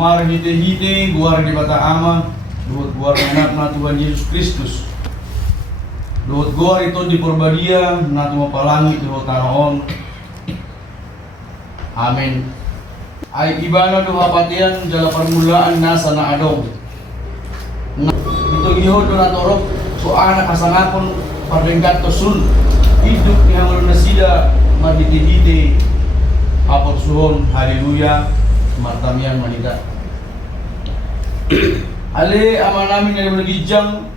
Mari hite guar di bata ama, guar anak na Tuhan Yesus Kristus. Dohot guar itu di porbadia na tumapalangi dohot tanaon. Amin. Ay ibana doha patian jala permulaan nasa na adong. Ito gihod na torok so anak kasangapon pardengkat to sun. Hidup ni hamul nasida maditihite apot suhon haleluya. Martamian manita. Ale ama namin yang bergijang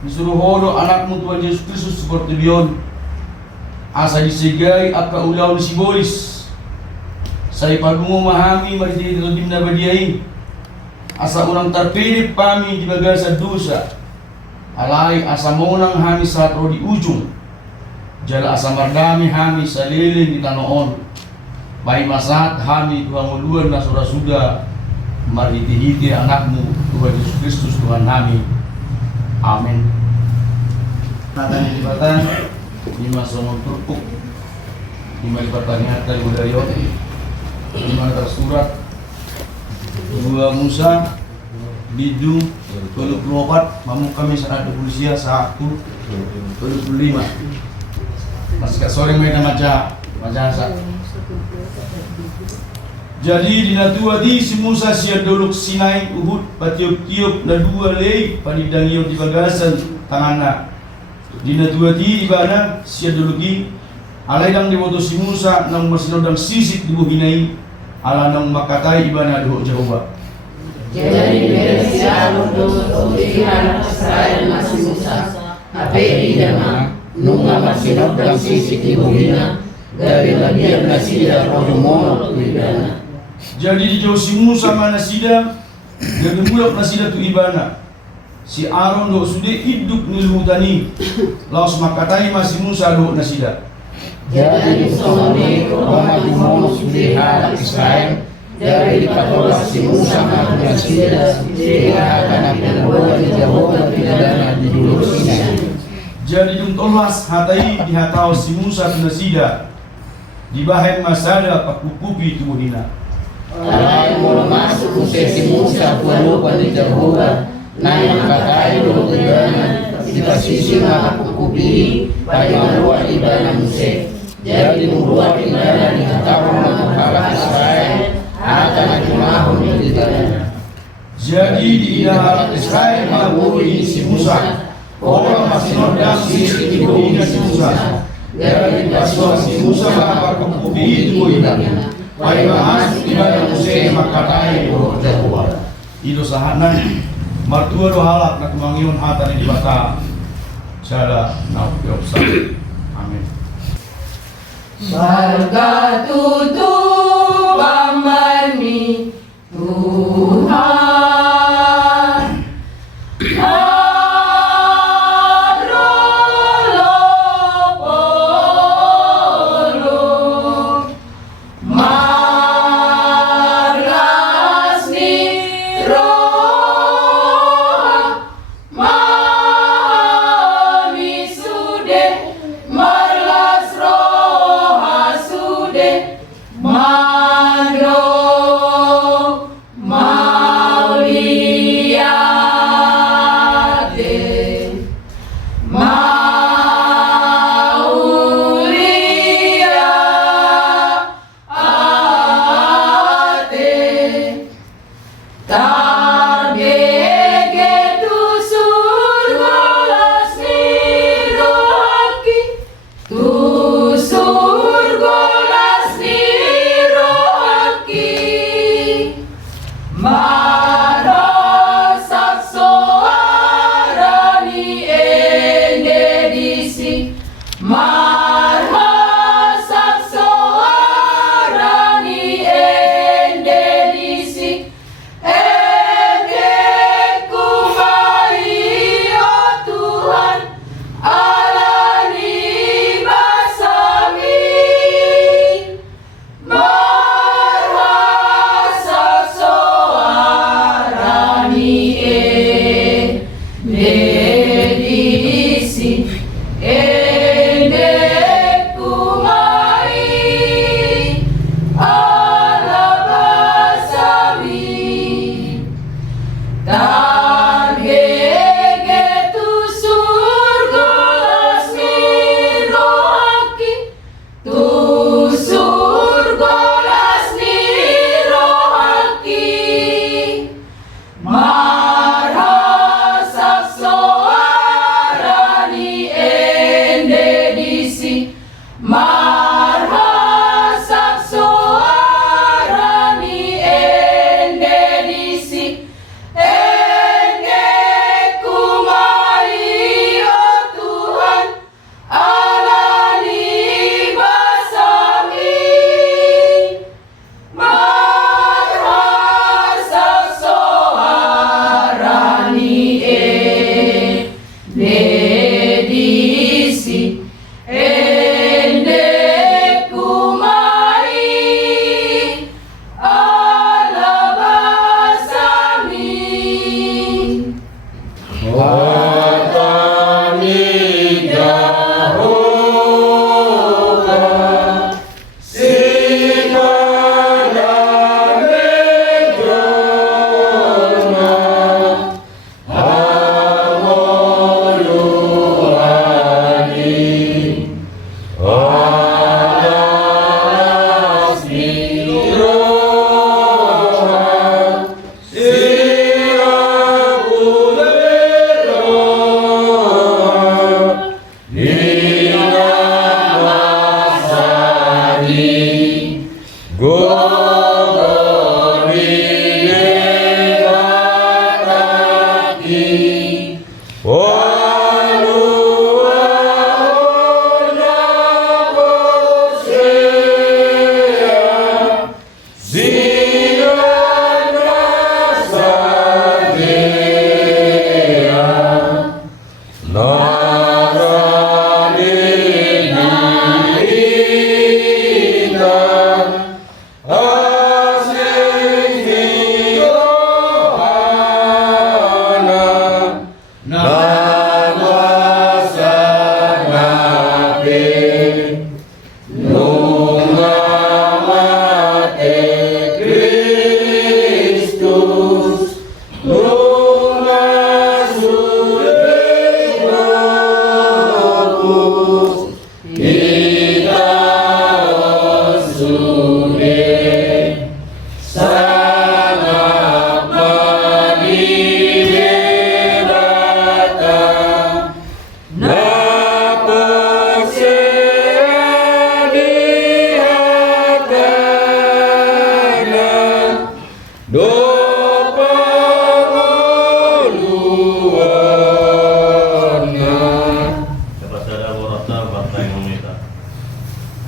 disuruh hodo anakmu Tuhan Yesus Kristus seperti bion. Asa disegai apa ulau sibolis. Saya pagungo mahami mariti itu dimna badiai. Asa urang terpilih pami di bagasa dosa. Alai asa monang hami saat di ujung. Jala asa mardami hami saliling di tanoon. Baik masaat hami Tuhan muluan na sudah mariti-hiti anakmu Tuhan Yesus Kristus Tuhan kami. Amin. Natani dibatan lima somon turpuk lima dibatanya dari budaya lima tersurat dua Musa Bidu 24 mamu kami sangat berusia 1:25 masih ke sore main maca jadi dinatua di si Musa siya dolok Sinai Uhud patiup-tiup na dua lei panidangiyo di bagasan tangana dinatua di ibana siya dologi alay dang diwoto si Musa nang masinodang sisik di buhinay ala nang makatay ibana doho Jehovah. Jadi siya dolok di anak Israel masih Musa ape idama nunga masinodang sisik di buhina dari bagian nasida rohumono ibana. Jadi di jauh si Musa mana nasida dari mulak nasida tu ibana si Aaron do sudah hidup ni lumutani laos makatai masih Musa do nasida. Jadi somoni Roma di mono sudah anak Israel dari patola si Musa maka nasida dia akan berbuat di Jehovah tidak di dulu Sinai. Jadi duntolas hatai dihatau si Musa tu nasida di bahan masada pakupupi tubuhina. Alai mula masuk si Musa pualupan di Jehovah nai makakai dulu ibana di pasisi maka kukupi pada maluan ibana Musa. jadi membuat imbalan di tahun mengharap Israel akan jumahun menjadikannya. Jadi di dalam Israel mabui si Musa, orang masih nodang si ibunya si Musa. Dari pasal si Musa apa kemudian itu ini. Pai bahas ibadah Musa makatai berjauh. Itu sahanan martua do halak nak mangiun hatan di bata. Sala na piopsa. Amin. Surga tutup amarni Tuhan.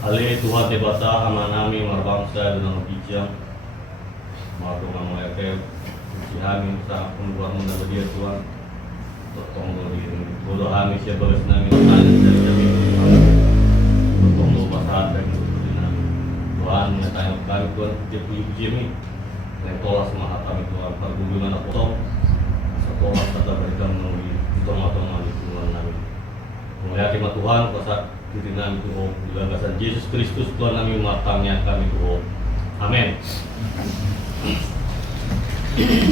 hale Tuhan debata ama nami marbangsa dengan bijak maupun mereka kami sa pembuat mendapat dia Tuhan tertonggo diri bodoh kami siapa balas nami tanya dari kami tertonggo pasal dan nami Tuhan menyatakan kami Tuhan dia puji kami yang tolak semangat kami Tuhan pergulungan aku tahu sekolah kata mereka melalui tengah-tengah di Tuhan nami menghayati Tuhan pasal diri nami Tuhan di gagasan Yesus Kristus Tuhan nami matangnya kami Tuhan amin.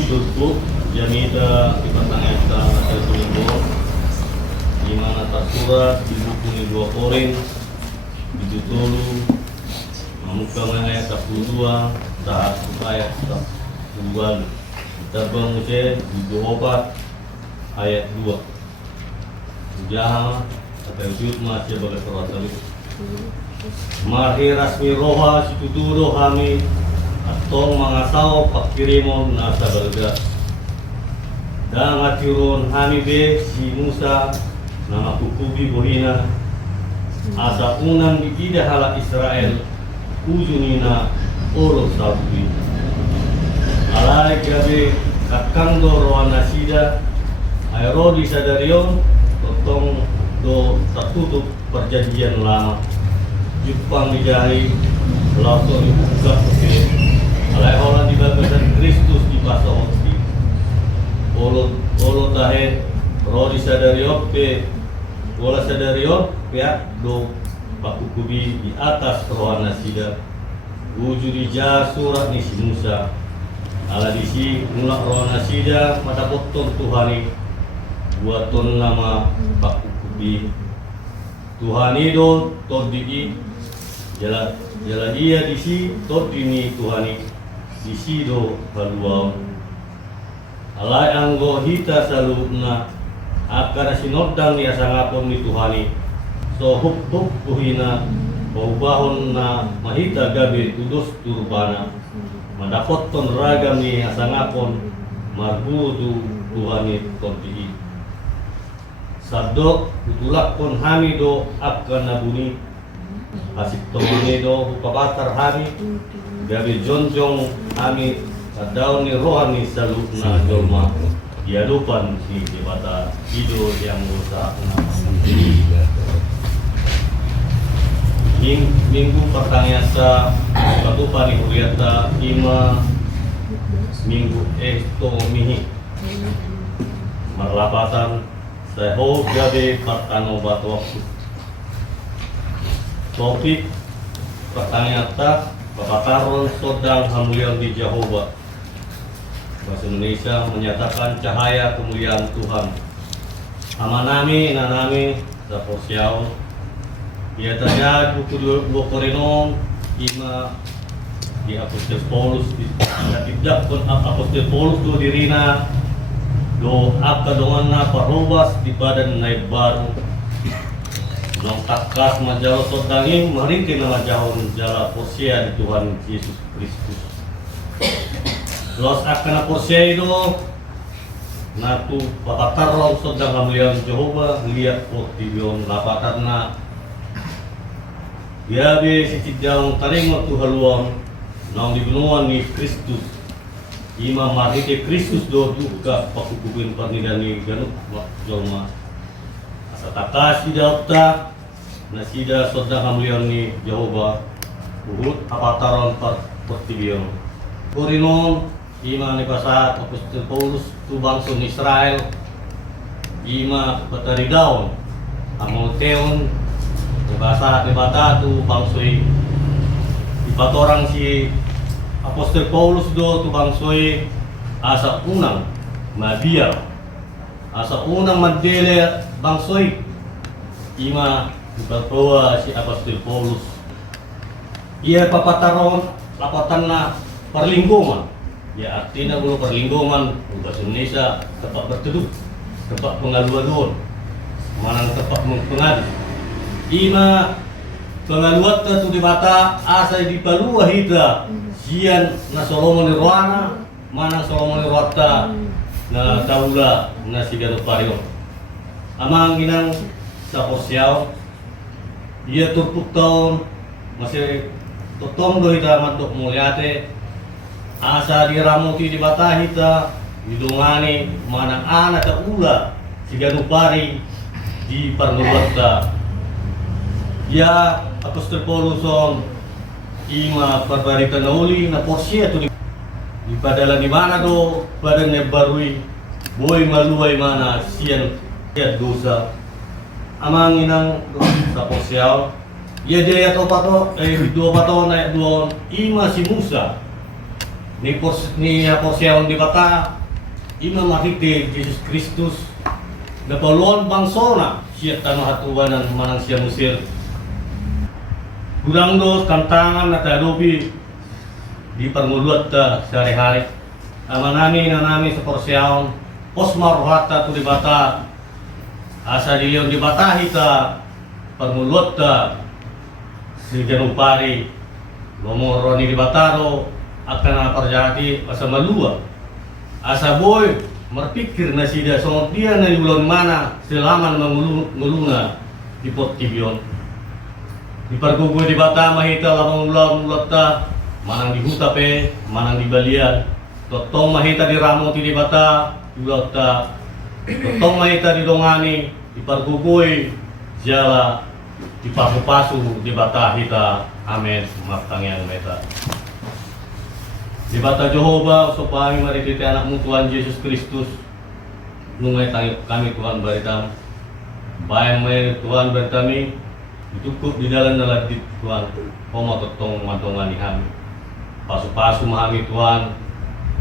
Tutup jamita di pertanyaan kita hasil seminggu di mana tersurat di buku ini 2 Korin di dulu membuka ayat 42 saat ayat 42 kita baca di 24 ayat 2 ujaha atau yud masih bagai perwatawi marhi rasmi roha situturo kami atau mengasau pakirimon nasa berga dan ngatirun kami be si Musa nama kukubi bohina asa unang di ida hala Israel ujunina oro sabubi alai grabe kakando roana sida aero di sadarion totong do tertutup perjanjian lama Jepang dijari langsung dibuka ke alai orang di bagasan Kristus di pasal hoti olo tahe rodi sadariot pe bola sadariot pihak do pakukubi di atas rohana sida wujudi surat ni si Musa ala disi mulak rohana sida mata potong Tuhani buaton nama pakukubi Tuhani do tordiki jala dia disi tordini Tuhani disi do haluau alai anggo hita saluna akara sinodang ya sangapon ni Tuhani so huk buhina bahon na mahita gabe tudus turbana madapoton ragam ni asangapon marbudu Tuhani tordi sabdo utulakon hamido akan nabuni asik tomane do pabatar hari gabe jonjong amiadaw ni rohani salutna jolma diadupan si debata hidup yang usaha minggu pertanyaan sa satu pani huriata ima minggu esto mihi marlapatan seho gabe partano bat waktu topik pertanyaan ta Bapataron Sodang Hamulian di Jehovah bahasa Indonesia menyatakan cahaya kemuliaan Tuhan amanami nanami saposiao ia tanya buku 2 Korintus 5 di Apostol Paulus tidak pun Apostol Paulus do dirina do apa doana parobas di badan naik baru long takas majalo sodangin marinti na majahon jala porsia di Tuhan Yesus Kristus los akan porsia itu natu papatar long sodang hamlian Jehovah lihat portion lapatan na biabe si cidang taring waktu haluan nang dibenuan ni Kristus ima marite Kristus do duka pakukubin parnidani ganuk jolma asatakas idapta nasida sodang hamlian ni Jehovah uhut apataron pertibion Korinon ima ni pasat Apostol Paulus tu bangsun Israel ima pataridaon amoteon bahasa debata tu bangsoi ipatorang si Apostol Paulus do tu bangsoi asa unang mabiar asa unang madele bangsoi ima ipabawa si Apostol Paulus ia papataron lapatan na perlingkungan ya artinya guna perlingkungan bahasa Indonesia tempat berteduh tempat pengaduan manang tempat mengadu ima pengaluat tu di mata asa di palua hidra sian na Solomon Roana mana Solomon Rota na taula na sigaro pario amang ginang sa porsiao ia turpuk taon masih totong do hita mantuk mulyate asa di ramuti di bata hita idungani manang ana ta ula siganupari di parnubatta ya apostol Pauluson ima parbarita nauli na porsia tu di padala di mana do badan barui boy maluay mana sian ya dosa amang inang sa porsiaw ya dia to pato dua pato na duon ima si Musa ni porsiaw di bata ima makiti Jesus Kristus na paluan bangsona siya tanah hatuan manang siya Musir kurang do tantangan na talubi di panguluat sehari-hari amanami na nami sa porsiaw posmaruhata tu di bata asa dilion di bata hita panguluat si Janupari Lomoroni di Bataro akan perjati asa malua asa boy berpikir na sida songot dia na di bulan mana selaman mengulunga di pot kibion di pergugu di bata mahita lamang ulam ta manang di hutape manang di balian totong mahita di ramoti di bata ulata totong mahita di dongani di pergugui jala di pasu-pasu di bata hita amen maftangyan meta di bata Jehovah supaya marititi anakmu Tuhan Yesus Kristus nungay kami Tuhan baritam bayang may Tuhan beritami itukuk di dalam naladit Tuhan pematotong mantongan di kami pasu-pasu mahami Tuhan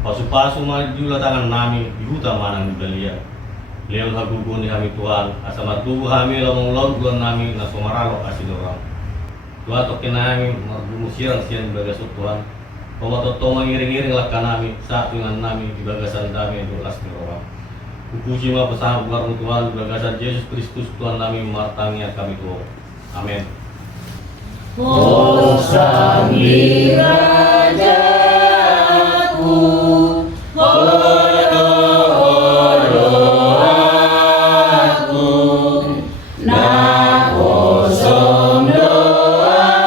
pasu-pasu majulah tangan nami di huta manang di belia leon hagugun di kami Tuhan asa matubu kami lamong bulan nami na sumaralo asin orang Tuhan tokin nami margumu sirang siang bagasot Tuhan pematotong mengiring-iring lakka nami saat dengan nami di bagasan kami itu asli orang Puji ma pesang bukarmu Tuhan di bagasan Yesus Kristus Tuhan nami martangia kami Tuhan amin. Hosanna Rajaku, horo aku, na kosong doaku,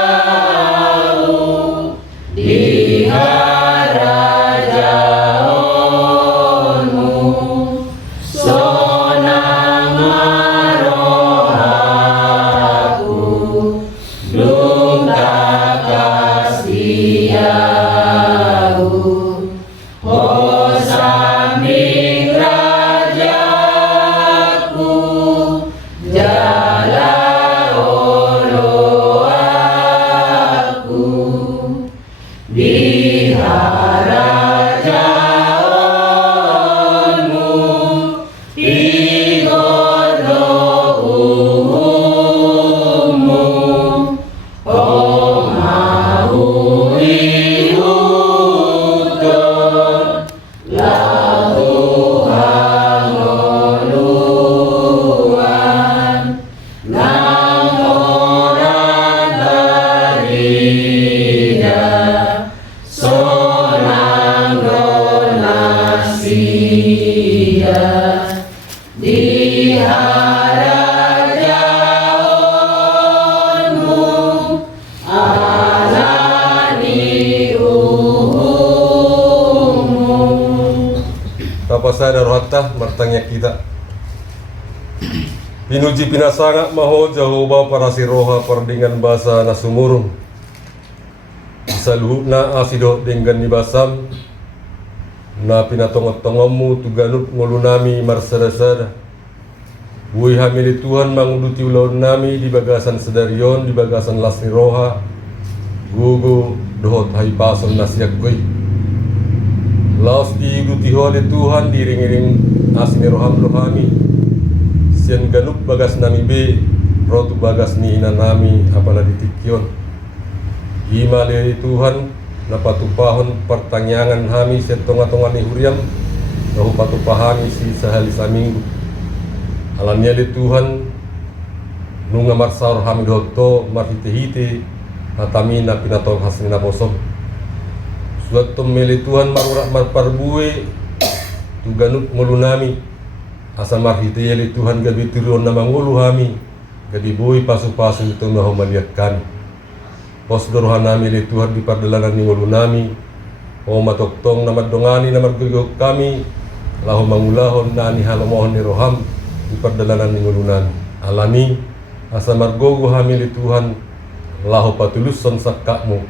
diharajaonmu, sonang marohaku, Hosanna Rajaku, jala olo aku, diharajaonmu, igodo umu, oh maui Tapasada rohata martangnya kita pinuji pinasanga maho Jehovah para siroha perdingan basa nasumurung saluhna asido dengan nibasam na pinatongotongommu tuganut ngulunami marsada-sada buih hamili Tuhan manguduti ulaun nami di bagasan sedarion di bagasan lasni roha gugu dohot hai pason nasiak koi laos diuduti hole Tuhan diring-iring asini roham rohami sian ganup bagas nami be rotu bagas ni ina nami apana ditikyon ima liri Tuhan napatupahon pertanyangan hami setonga-tonga ni huriam nahu patupahami si sehali saminggu alamnya li Tuhan nunga marsaur hami doto marhite-hite hatamina pinatong hasnina posom suatu meli Tuhan marurak marparbue tuganut ngulunami asa marhite li Tuhan gabi turun nama ngulu hami gabi boy pasu-pasu itu nahu maliak kami Posdorohan nami li Tuhan di pardalanan ni ngulu nami. O matoktong na madongani na margugok kami. Laho mangulahon na ni halamohon ni roham di pardalanan ni ngulu nami. Alami asa margogo hami li Tuhan. Laho patuluson sakakmu.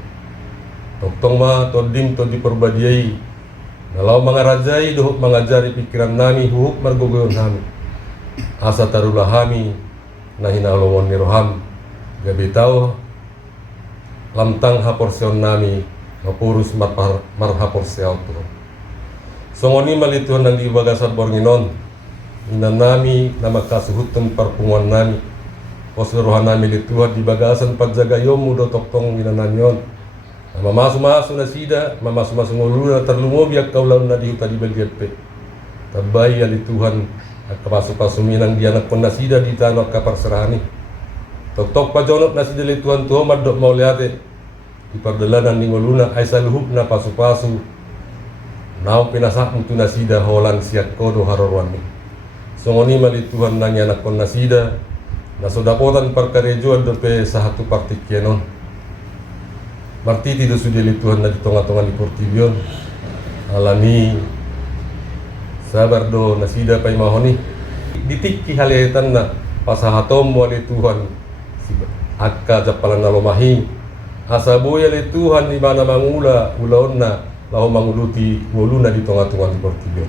Toktong ma todim to di perbadiai. Nalau mga rajai dohok mengajari pikiran nami huhuk margogoyon hami. Asa tarulah hami na hinalomon ni roham. Gabi tau lamtang haporsion nami mapurus marhapor seauto. Songoni malituhan ng ibagasan bornginon. Inan nami na makasuhutum parpunguan nami. Posrohan nami lituhan di bagasan pagjagayomu do toktong inananyon. Mamasu-masu na sida, mamasu-masu ngulu na terlumo biak kaulau na dihuta di belgepe. Tabay alituhan at kapasu-pasuminang dianak pun na sida di tanok kaparserani. Tok-tok pajonot na sida lituhan tuho madok mauliate. Di pardalanan ni nguluna ay saluhub na pasu-pasu. Naong pinasak mutu na sida holan siyak kodo harorwan ni. Songoni malituhan na anak pun na sida. Nasodakotan parkarejuan dope sahatu partikienon. Martiti do sudeli Tuhan na ditonga-tonga di Portibion. Alami sabar do nasida pay mahoni. Ditikki haletan na pasahatom mo ali Tuhan. Akka japalan na lumahi. Asaboy ali Tuhan di mana mangula ulaon na laho manguluti nguluna di tonga-tonga di Portibion.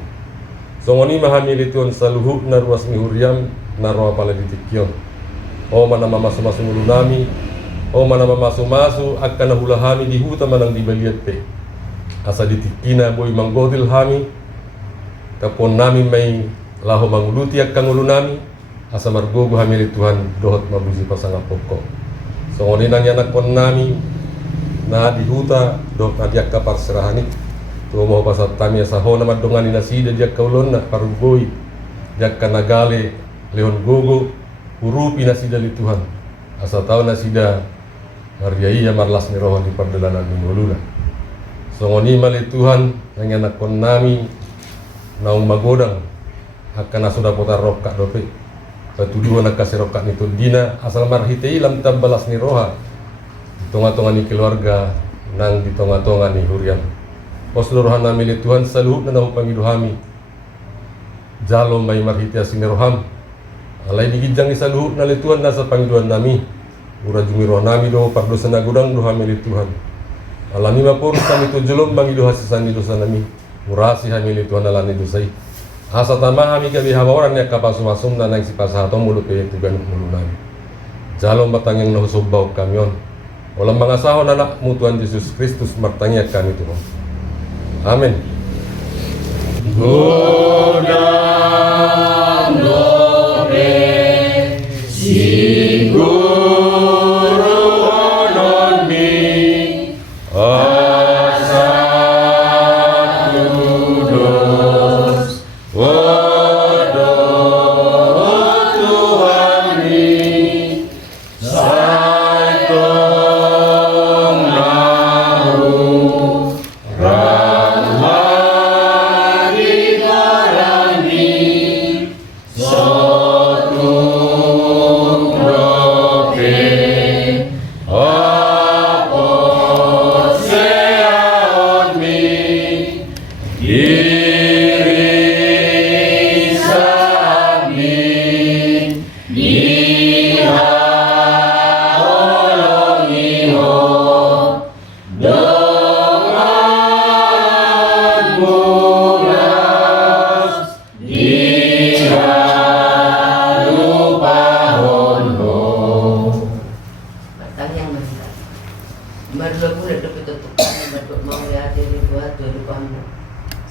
Songoni mahami ali Tuhan saluhub na ruas ni huriam na roa pala ditikkion. O mana mamasu-masu ngulu nami. O mana mamasu-masu akan nahulahami di huta manang di baliat pe. Asa ditikina boy manggodil hami. Kapon nami may laho manguluti akan ngulu nami. Asa margogo hami li Tuhan dohot mabuzi pasanga poko. So ngoninang yanak pon nami na di huta dohot na diak kapar serahani. Tuo mo pasat tami asa ho na madongani nasida diak kaulon na parugoy. Diak kanagale leon gogo urupi nasida li Tuhan. Asa tau nasida Maryaiya marlas ni rohon di pardalanan ni nguluna. Songoni mali Tuhan yang anak kon nami naung magodang akan asuda potar rokak dope. Patuduhan nak kasih rokak ni dina asal marhitei lam tambalas ni roha. Di tonga-tonga ni keluarga nang di tonga-tonga ni hurian. Posluruhan nami li Tuhan saluhub na nahu pangiduhami. Jalom may marhitia siniroham. Alay digijang isaluhub na li Tuhan nasa pangiduhan nami. Ura jumiroh nami do pardosa na gudang do hamili Tuhan. Alami mapurus kami tu jelum bangi do hasisani dosa nami. Urasi hamili Tuhan alani dosai. Asa tamah hami gabi hawaran ya kapasum-asum na nang sipasahatom mulut pe tugan mulu nami. Jalom batang yang nahusubbau kamyon. Olam mga sahon anak mu Tuhan Yesus Kristus martangya kami Tuhan. Amin. Godam dobe sigur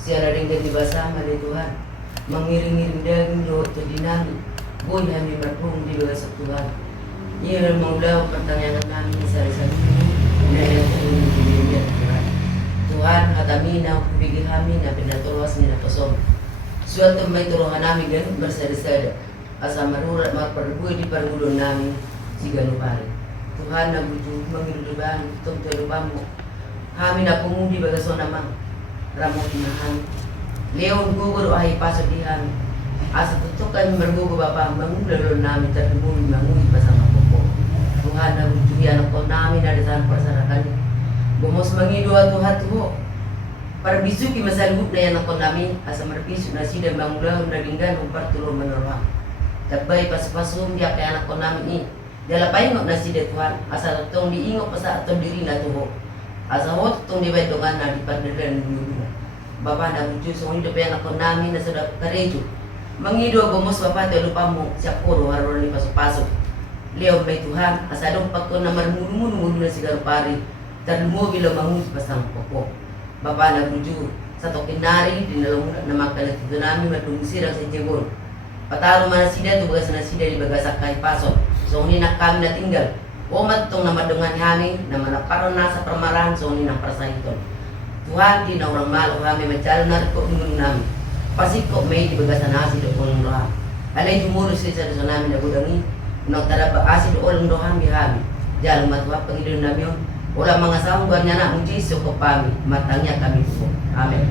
Siara dengan dibasama di Tuhan, mengiring-iring daging doa tu dinami, boy kami berpung di bawah Tuhan. Ia maulah pertanyaan kami sehari-hari ini yang Tuhan. Tuhan kami nak bagi kami nak pinatulas ni nak pasom. Suatu mai turuhan kami kan bersada-sada. Asa marurat mak perbuat di pergulun kami jika nupari. Tuhan nak butuh mengiru bang, tumtu lupamu. Kami nak pemudi bagasona mang. Ramon nahan Leon gugur ahi pasadihan asa tutukan mergugu bapa mangulalo nami terhubung mangui pasama popo Tuhan na bujuri anak ko namin na dasan persarakan. Bumos mangidua Tuhan tuho. Para bisu ki masalubut na anak ko namin asa marbisu na sida mangulang na dinggan umpar tulong menolong. Tabay pas-pasum dia kay anak ko namin ni. Dala paingok na sida Tuhan asa tong diingok pasa atong diri na tuho. Asa hot tong dibedongan na di pagdadan dulu. Bapa na bujuri so ni dapat anak ko namin na sudah karejo. Mangidua bumos Bapa te lupa mo siap puro haron ni pasok-pasok. Leo may Tuhan, asadong pagko na marmuru-muru na sigar pari, mo bila mangus pasang popo. Bapa na bujur, sa tokinari, dinalamunan na makalatuto namin matungsirang sa jebon. Pataro man sida, tugas na sida di bagasak kay pasok. So ni na kami na tinggal. O matong na madungan kami, na manaparon na sa pramarahan, so ni na prasahiton. Tuhan, di na orang malo kami, masyalo na rin ko namin. Pasik ko may di bagasan na sida ko ng roha. Alay jumuro sila sa namin na budangi. Nang tarapa asid orang dohan bihami jalan matwa pangidon namin wala mga sangguan niya na muji so kopami matangnya kami po amen.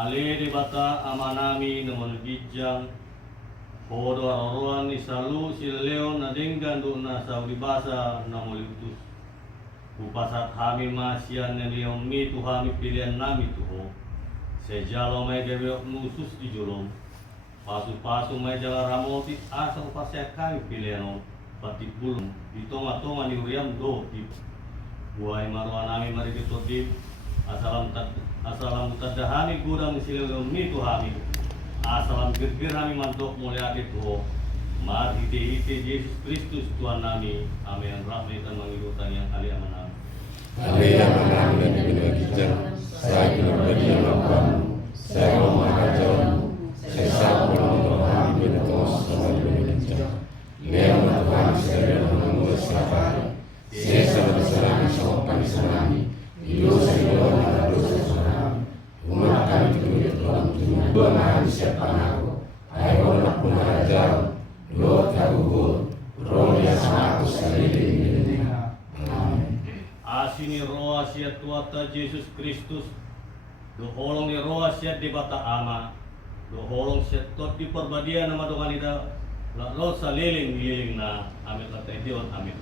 Ali di bata amanami namun gijang Hodo aruan ni salu sileo na dinggan do na sa ulibasa na mulitus Upasat kami masyan na liyong mi tuhami pilihan nami tuho Sejalo may gawiyok nusus di julong Pasu-pasu may jala ramoti asa upasya kami pilihan pati bulong Ditonga-tonga ni Uriam do Buhay maruan nami maribito di Asalam tadahani gudang silong mi tuhami Asalam gerger kami mantok mulia itu Mar hite-hite Yesus Kristus Tuhan nami Amin. Rahmatan mengikutan yang kali amanam Ali amanam dan bina kijang Saya berbadi yang lakukan Saya memahajam Saya sahab menolong bina tos sama bina kijang Lea Tuhan saya menunggu safari Saya sangat berserah sopan senami Dosa doa dosa senami Umat kami kedua Tuhan dua mahal siapa aku Ayo nak pengajar Lord kagugur Roh yang sama aku sekali Amin. Asini roa siat tuata Yesus Kristus Do holong ni roa siat di bata ama Do holong siat tot di perbadian nama dokan ida La rosa liling na Amin kata idiot amin.